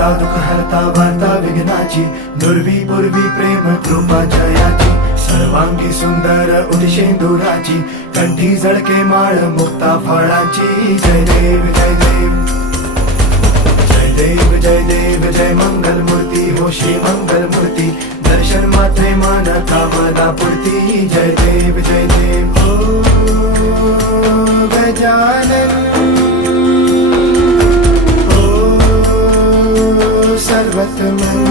दाता दुःख हरता वार्ता विघ्नाची, दुर्वी पूर्वी प्रेम कृपा जयाची, सर्वांगी सुंदर उदिशेंदुराची, कंठी झळके माळ मुक्ता फळाची. जय देव जय देव जय देव जय देव जय मंगल मूर्ती हो श्री मंगल मूर्ती, दर्शन मात्रे मान कामना पूर्ती. जय देव जय देव ओ गजानन ओ सर्वतमन.